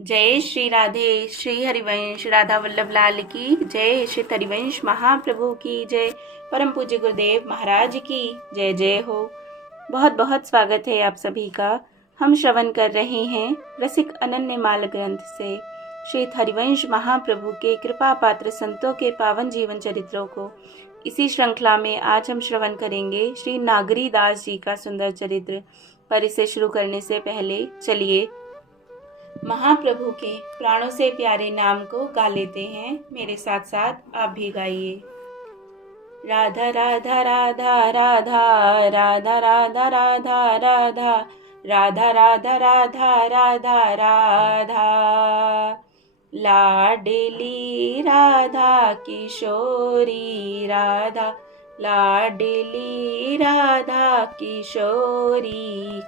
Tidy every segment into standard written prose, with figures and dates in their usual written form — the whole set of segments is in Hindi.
जय श्री राधे। श्री हरिवंश राधा वल्लभ लाल की जय। श्री हरिवंश महाप्रभु की जय। परम पूज्य गुरुदेव महाराज की जय जय हो। बहुत बहुत स्वागत है आप सभी का। हम श्रवण कर रहे हैं रसिक अनन्य माल ग्रंथ से श्री हरिवंश महाप्रभु के कृपा पात्र संतों के पावन जीवन चरित्रों को। इसी श्रृंखला में आज हम श्रवण करेंगे श्री नागरी दास जी का सुंदर चरित्र। पर इसे शुरू करने से पहले चलिए महाप्रभु के प्राणों से प्यारे नाम को गा लेते हैं। मेरे साथ साथ आप भी गाइए। राधा राधा राधा राधा राधा राधा राधा राधा राधा राधा राधा राधा राधा लाडली राधा किशोरी राधा लाडली राधा किशोरी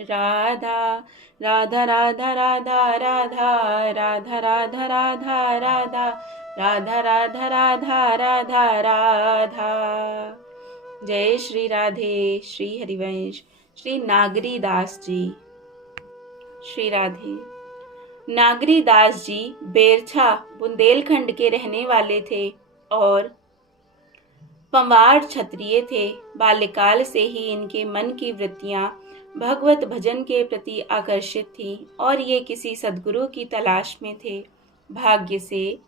राधा राधा राधा राधा राधा राधा राधा राधा राधा राधा राधा राधा राधा राधा। जय श्री राधे। श्री हरिवंश श्री नागरी दास जी। श्री राधे। नागरी दास जी बेरछा बुंदेलखंड के रहने वाले थे और पंवार क्षत्रिय थे। बाल्यकाल से ही इनके मन की वृत्तियां भगवत भजन के प्रति आकर्षित थी और ये किसी सद्गुरु की तलाश में थे। भाग्य से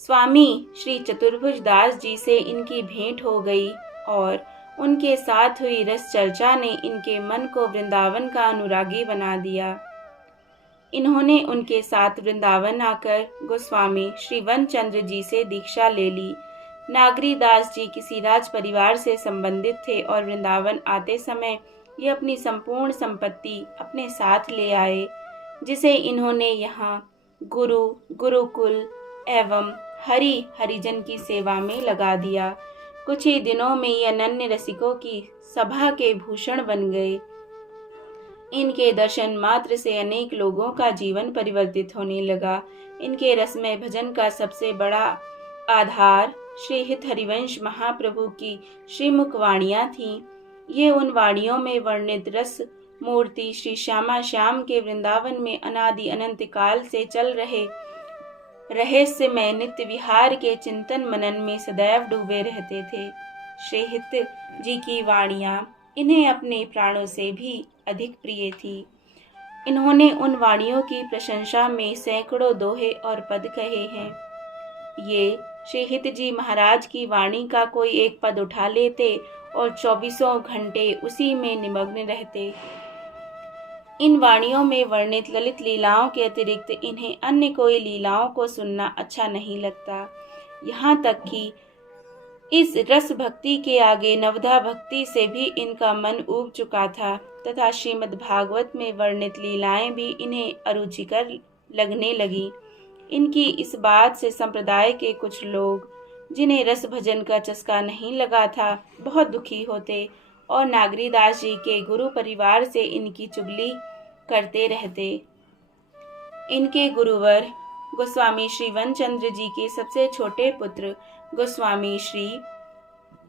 स्वामी श्री चतुर्भुज दास जी से इनकी भेंट हो गई और उनके साथ हुई रस चर्चा ने इनके मन को वृंदावन का अनुरागी बना दिया। इन्होंने उनके साथ वृंदावन आकर गोस्वामी श्री वनचंद्र जी से दीक्षा ले ली। नागरी दास जी किसी राज परिवार से संबंधित थे और वृंदावन आते समय ये अपनी संपूर्ण संपत्ति अपने साथ ले आए, जिसे इन्होंने यहाँ गुरु गुरुकुल एवं हरिजन की सेवा में लगा दिया। कुछ ही दिनों में ये अनन्य रसिकों की सभा के भूषण बन गए। इनके दर्शन मात्र से अनेक लोगों का जीवन परिवर्तित होने लगा। इनके रसमय भजन का सबसे बड़ा आधार श्री हित हरिवंश महाप्रभु की श्रीमुख वाणियां थीं। ये उन वाणियों में वर्णित रस मूर्ति श्री श्यामा श्याम के वृंदावन में अनादि अनंत काल से चल रहे रहस्यमय नित्य विहार के चिंतन मनन में सदैव डूबे रहते थे। श्री हित जी की वाणियां इन्हें अपने प्राणों से भी अधिक प्रिय थी। इन्होंने उन वाणियों की प्रशंसा में सैकड़ों दोहे और पद कहे हैं। ये श्री हित जी महाराज की वाणी का कोई एक पद उठा लेते और 24 घंटे उसी में निमग्न रहते। इन वाणियों में वर्णित ललित लीलाओं के अतिरिक्त इन्हें अन्य कोई लीलाओं को सुनना अच्छा नहीं लगता। यहाँ तक कि इस रस भक्ति के आगे नवधा भक्ति से भी इनका मन ऊब चुका था तथा श्रीमद् भागवत में वर्णित लीलाएं भी इन्हें अरुचिकर लगने लगी। इनकी इस बात से संप्रदाय के कुछ लोग, जिन्हें रस भजन का चस्का नहीं लगा था, बहुत दुखी होते और नागरी दास जी के गुरु परिवार से इनकी चुगली करते रहते। इनके गुरुवर गोस्वामी श्री वनचंद्र जी के सबसे छोटे पुत्र गोस्वामी श्री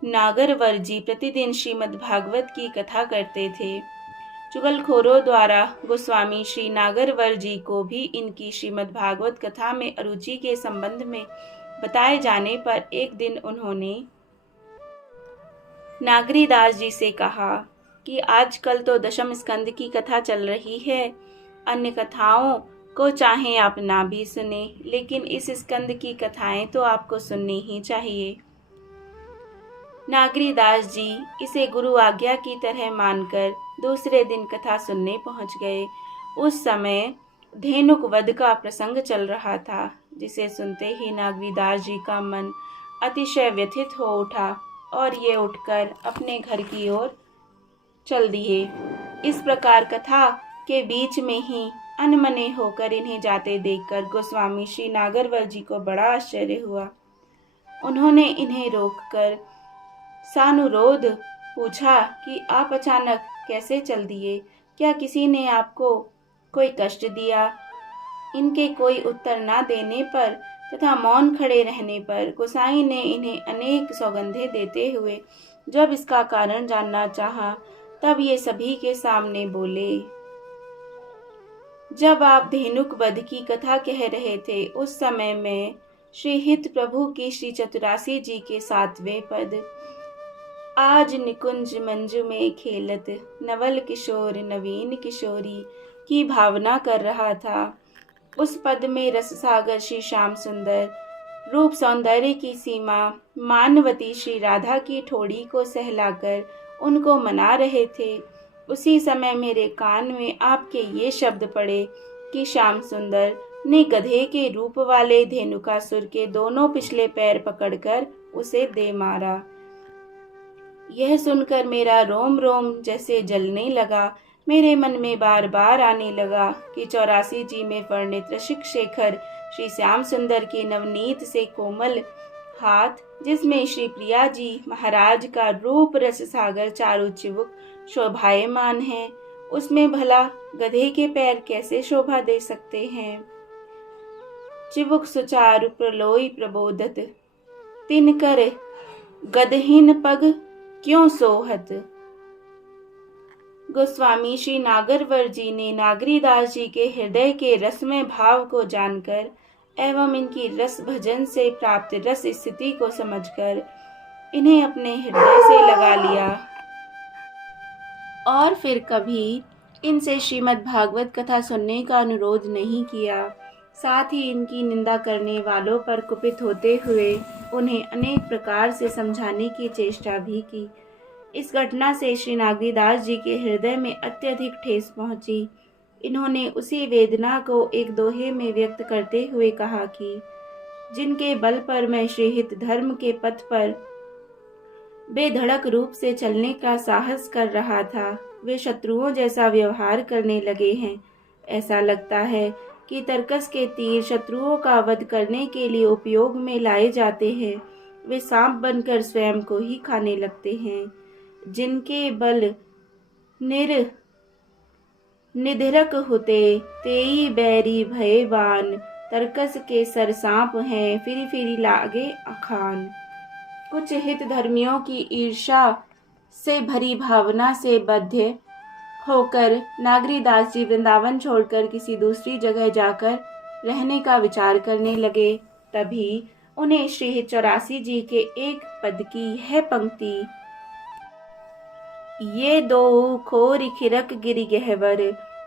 नागरवर जी प्रतिदिन श्रीमद् भागवत की कथा करते थे। चुगलखोरों द्वारा गोस्वामी श्री नागरवर जी को भी इनकी श्रीमद् भागवत कथा में अरुचि के संबंध में बताए जाने पर एक दिन उन्होंने नागरी दास जी से कहा कि आजकल तो दशम स्कंद की कथा चल रही है। अन्य कथाओं को चाहे आप ना भी सुने, लेकिन इस स्कंद की कथाएं तो आपको सुननी ही चाहिए। नागरी दास जी इसे गुरु आज्ञा की तरह मानकर दूसरे दिन कथा सुनने पहुंच गए। उस समय धेनुक वध का प्रसंग चल रहा था, जिसे सुनते ही नागरी दास जी का मन अतिशय व्यथित हो उठा और ये उठकर अपने घर की ओर चल दिए। इस प्रकार कथा के बीच में ही अनमने होकर इन्हें जाते देखकर गोस्वामी श्री नागरवर जी को बड़ा आश्चर्य हुआ। उन्होंने इन्हें रोककर सानुरोध पूछा कि आप अचानक कैसे चल दिए? क्या किसी ने आपको कोई कष्ट दिया? इनके कोई उत्तर न देने पर तथा मौन खड़े रहने पर गोसाई ने इन्हें अनेक सौगंधें देते हुए जब इसका कारण जानना चाहा, तब ये सभी के सामने बोले, जब आप धेनुक वध की कथा कह रहे थे, उस समय में श्री हित प्रभु की श्री चतुरासी जी के 7वें पद, आज निकुंज मंजू में खेलत नवल किशोर नवीन किशोरी की भावना कर रहा था। उस पद में रस सागर श्री श्याम सुंदर, रूप सौंदर्य की सीमा मानवती श्री राधा की ठोड़ी को सहलाकर उनको मना रहे थे। उसी समय मेरे कान में आपके ये शब्द पड़े कि श्याम सुंदर ने गधे के रूप वाले धेनुकासुर के दोनों पिछले पैर पकड़कर उसे दे मारा। यह सुनकर मेरा रोम रोम जैसे जलने लगा। मेरे मन में बार बार आने लगा कि 84 जी में वर्णित रसिक शेखर श्री श्याम सुंदर के नवनीत से कोमल हाथ, जिसमें श्री प्रिया जी महाराज का रूप रस सागर चारु चिबुक शोभायमान है, उसमें भला गधे के पैर कैसे शोभा दे सकते हैं। चिबुक सुचारु प्रलोई प्रबोधत, तिनकर गदहीन पग क्यों सोहत। गोस्वामी श्री नागरवर जी ने नागरीदास जी के हृदय के रसमय भाव को जानकर एवं इनकी रस भजन से प्राप्त रस स्थिति को समझकर इन्हें अपने हृदय से लगा लिया और फिर कभी इनसे श्रीमद् भागवत कथा सुनने का अनुरोध नहीं किया। साथ ही इनकी निंदा करने वालों पर कुपित होते हुए उन्हें अनेक प्रकार से समझाने की चेष्टा भी की। इस घटना से श्री नागरीदास जी के हृदय में अत्यधिक ठेस पहुंची। इन्होंने उसी वेदना को एक दोहे में व्यक्त करते हुए कहा कि जिनके बल पर मैं श्रीहित धर्म के पथ पर बेधड़क रूप से चलने का साहस कर रहा था, वे शत्रुओं जैसा व्यवहार करने लगे हैं। ऐसा लगता है कि तरकस के तीर शत्रुओं का वध करने के लिए उपयोग में लाए जाते हैं, वे सांप बनकर स्वयं को ही खाने लगते हैं। जिनके बल निधरक होते तेई बैरी भयवान, तरकस के सर सांप हैं फिरी फिरी लागे अखान। कुछ हित धर्मियों की ईर्ष्या से भरी भावना से बद्ध होकर नागरीदास जी वृंदावन छोड़कर किसी दूसरी जगह जाकर रहने का विचार करने लगे। तभी उन्हें श्री 84 जी के एक पद की यह पंक्ति, ये दो खोर खिरक गिरि गहवर,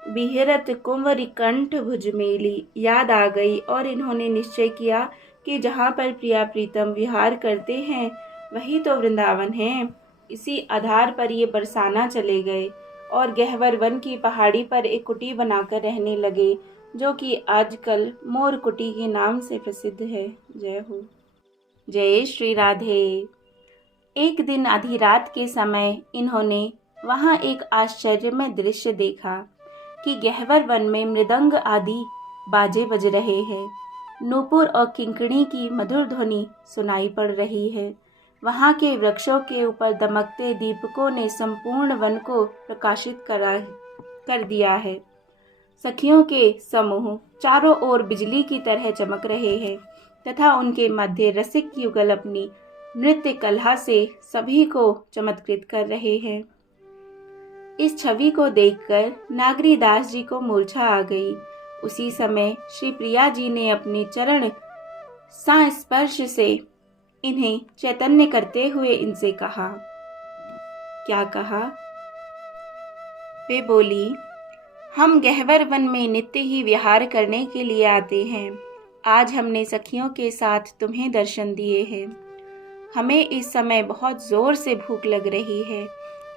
बिहरत कुंवर कंठ भुजमेली, याद आ गई और इन्होंने निश्चय किया कि जहाँ पर प्रिया प्रीतम विहार करते हैं वही तो वृंदावन है। इसी आधार पर ये बरसाना चले गए और गहवर वन की पहाड़ी पर एक कुटी बनाकर रहने लगे, जो कि आजकल मोर कुटी के नाम से प्रसिद्ध है। जय हो। जय श्री राधे। एक दिन आधी रात के समय इन्होंने वहां एक आश्चर्यमय दृश्य देखा कि गहवर वन में मृदंग आदि बाजे बज रहे हैं, नूपुर और किंकणी की मधुर ध्वनि सुनाई पड़ रही है। वहां के वृक्षों के ऊपर दमकते दीपकों ने संपूर्ण वन को प्रकाशित कर दिया है। सखियों के समूह चारों ओर बिजली की तरह चमक रहे हैं तथा उनके मध्य रसिक युगल अपनी नृत्य कला से सभी को चमत्कृत कर रहे हैं। इस छवि को देखकर नागरीदास जी को मूर्छा आ गई। उसी समय श्री प्रिया जी ने अपने चरण संस्पर्श से इन्हें चैतन्य करते हुए इनसे कहा। क्या कहा? वे बोली, हम गहवर वन में नित्य ही विहार करने के लिए आते हैं। आज हमने सखियों के साथ तुम्हें दर्शन दिए हैं। हमें इस समय बहुत जोर से भूख लग रही है।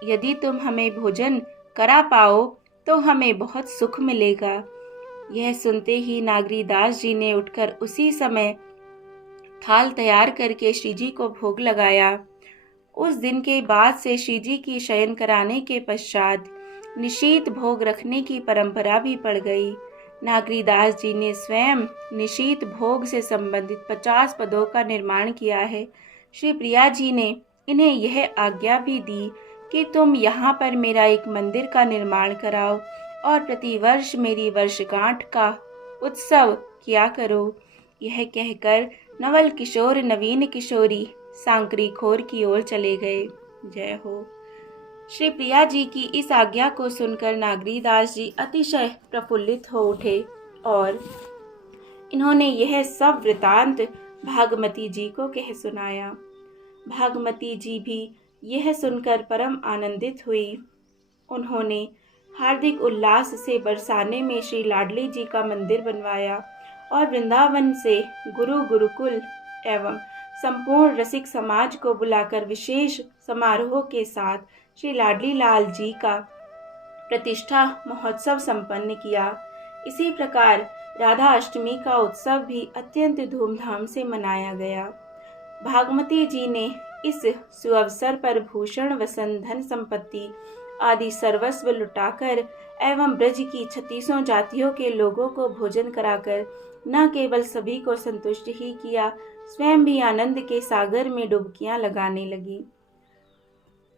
यदि तुम हमें भोजन करा पाओ तो हमें बहुत सुख मिलेगा। यह सुनते ही नागरीदास जी ने उठकर उसी समय थाल तैयार करके श्रीजी को भोग लगाया। उस दिन के बाद से श्रीजी की शयन कराने के पश्चात निशीत भोग रखने की परंपरा भी पड़ गई। नागरीदास जी ने स्वयं निशीत भोग से संबंधित 50 पदों का निर्माण किया है। श्री प्रिया जी ने इन्हें यह आज्ञा भी दी कि तुम यहाँ पर मेरा एक मंदिर का निर्माण कराओ और प्रतिवर्ष मेरी वर्षगांठ का उत्सव किया करो। यह कहकर नवल किशोर नवीन किशोरी सांकरी खोर की ओर चले गए। जय हो। श्री प्रिया जी की इस आज्ञा को सुनकर नागरीदास जी अतिशय प्रफुल्लित हो उठे और इन्होंने यह सब वृतांत भागमती जी को कह सुनाया। भागमती जी भी यह सुनकर परम आनंदित हुई। उन्होंने हार्दिक उल्लास से बरसाने में श्री लाडली जी का मंदिर बनवाया और वृंदावन से गुरुकुल एवं संपूर्ण रसिक समाज को बुलाकर विशेष समारोह के साथ श्री लाडली लाल जी का प्रतिष्ठा महोत्सव संपन्न किया। इसी प्रकार राधा अष्टमी का उत्सव भी अत्यंत धूमधाम से मनाया गया। भागमती जी ने इस सुअवसर पर भूषण वसन धन संपत्ति आदि सर्वस्व लुटाकर एवं ब्रज की 36 जातियों के लोगों को भोजन कराकर न केवल सभी को संतुष्ट ही किया, स्वयं भी आनंद के सागर में डुबकियां लगाने लगी।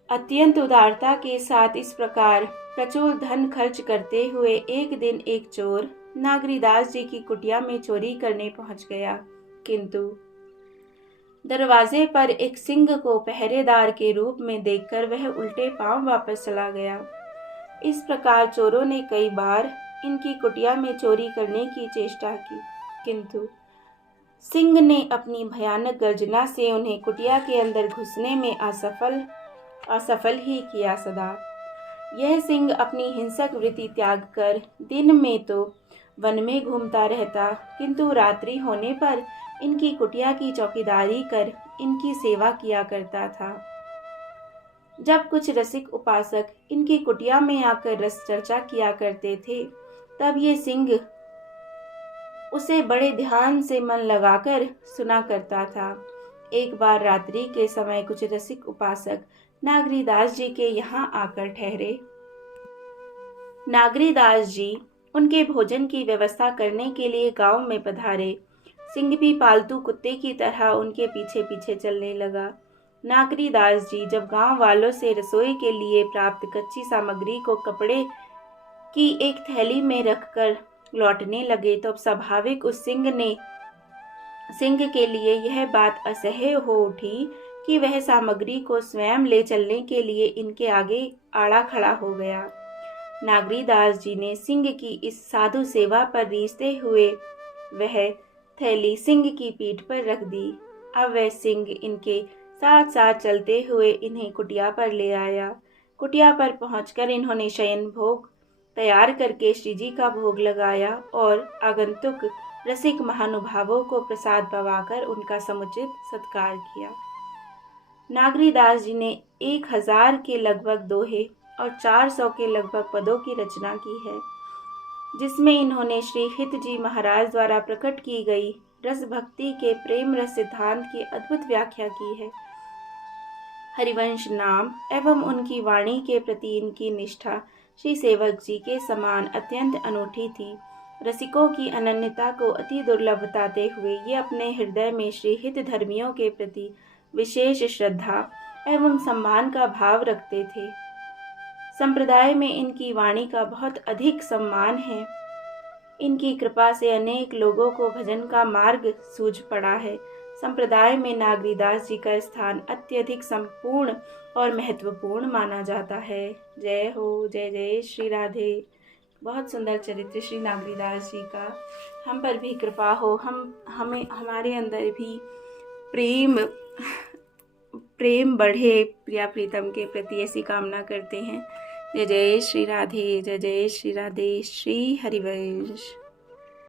अत्यंत उदारता के साथ इस प्रकार प्रचुर धन खर्च करते हुए एक दिन एक चोर नागरीदास जी की कुटिया में चोरी करने पहुंच गया, किंतु दरवाजे पर एक सिंह को पहरेदार के रूप में देखकर वह उल्टे पांव वापस चला गया। इस प्रकार चोरों ने कई बार इनकी कुटिया में चोरी करने की चेष्टा की, किंतु सिंह ने अपनी भयानक गर्जना से उन्हें कुटिया के अंदर घुसने में असफल ही किया सदा। यह सिंह अपनी हिंसक वृत्ति त्याग कर दिन में तो वन में घूमता रहता, किंतु रात्रि होने पर इनकी कुटिया की चौकीदारी कर इनकी सेवा किया करता था। जब कुछ रसिक उपासक इनकी कुटिया में आकर रस चर्चा किया करते थे, तब ये सिंह उसे बड़े ध्यान से मन लगाकर सुना करता था। एक बार रात्रि के समय कुछ रसिक उपासक नागरीदास जी के यहाँ आकर ठहरे। नागरीदास जी उनके भोजन की व्यवस्था करने के लिए गांव में पधारे। सिंह भी पालतू कुत्ते की तरह उनके पीछे पीछे चलने लगा। नागरीदास जी जब गांव वालों से रसोई के लिए प्राप्त कच्ची सामग्री को कपड़े की एक थैली में रखकर लौटने लगे, तो स्वाभाविक उस सिंह के लिए यह बात असह्य हो उठी कि वह सामग्री को स्वयं ले चलने के लिए इनके आगे आड़ा खड़ा हो गया। नागरीदास जी ने सिंह की इस साधु सेवा पर रीझते हुए वह थैली सिंह की पीठ पर रख दी। अब वह सिंह इनके साथ साथ चलते हुए इन्हें कुटिया पर ले आया। कुटिया पर पहुंचकर इन्होंने शयन भोग तैयार करके श्री जी का भोग लगाया और आगंतुक रसिक महानुभावों को प्रसाद पवाकर उनका समुचित सत्कार किया। नागरीदास जी ने 1000 के लगभग दोहे और 400 के लगभग पदों की रचना की है, जिसमें इन्होंने श्री हित जी महाराज द्वारा प्रकट की गई रस भक्ति के प्रेम रस सिद्धांत की अद्भुत व्याख्या की है। हरिवंश नाम एवं उनकी वाणी के प्रति इनकी निष्ठा श्री सेवक जी के समान अत्यंत अनूठी थी। रसिकों की अनन्यता को अति दुर्लभ बताते हुए ये अपने हृदय में श्री हित धर्मियों के प्रति विशेष श्रद्धा एवं सम्मान का भाव रखते थे। संप्रदाय में इनकी वाणी का बहुत अधिक सम्मान है। इनकी कृपा से अनेक लोगों को भजन का मार्ग सूझ पड़ा है। संप्रदाय में नागरीदास जी का स्थान अत्यधिक संपूर्ण और महत्वपूर्ण माना जाता है। जय हो, जय जय श्री राधे। बहुत सुंदर चरित्र श्री नागरीदास जी का। हम पर भी कृपा हो, हमारे अंदर भी प्रेम बढ़े प्रिया प्रीतम के प्रति, ऐसी कामना करते हैं। जय जय श्री राधे, जय जय श्री राधे। श्री हरिवंश।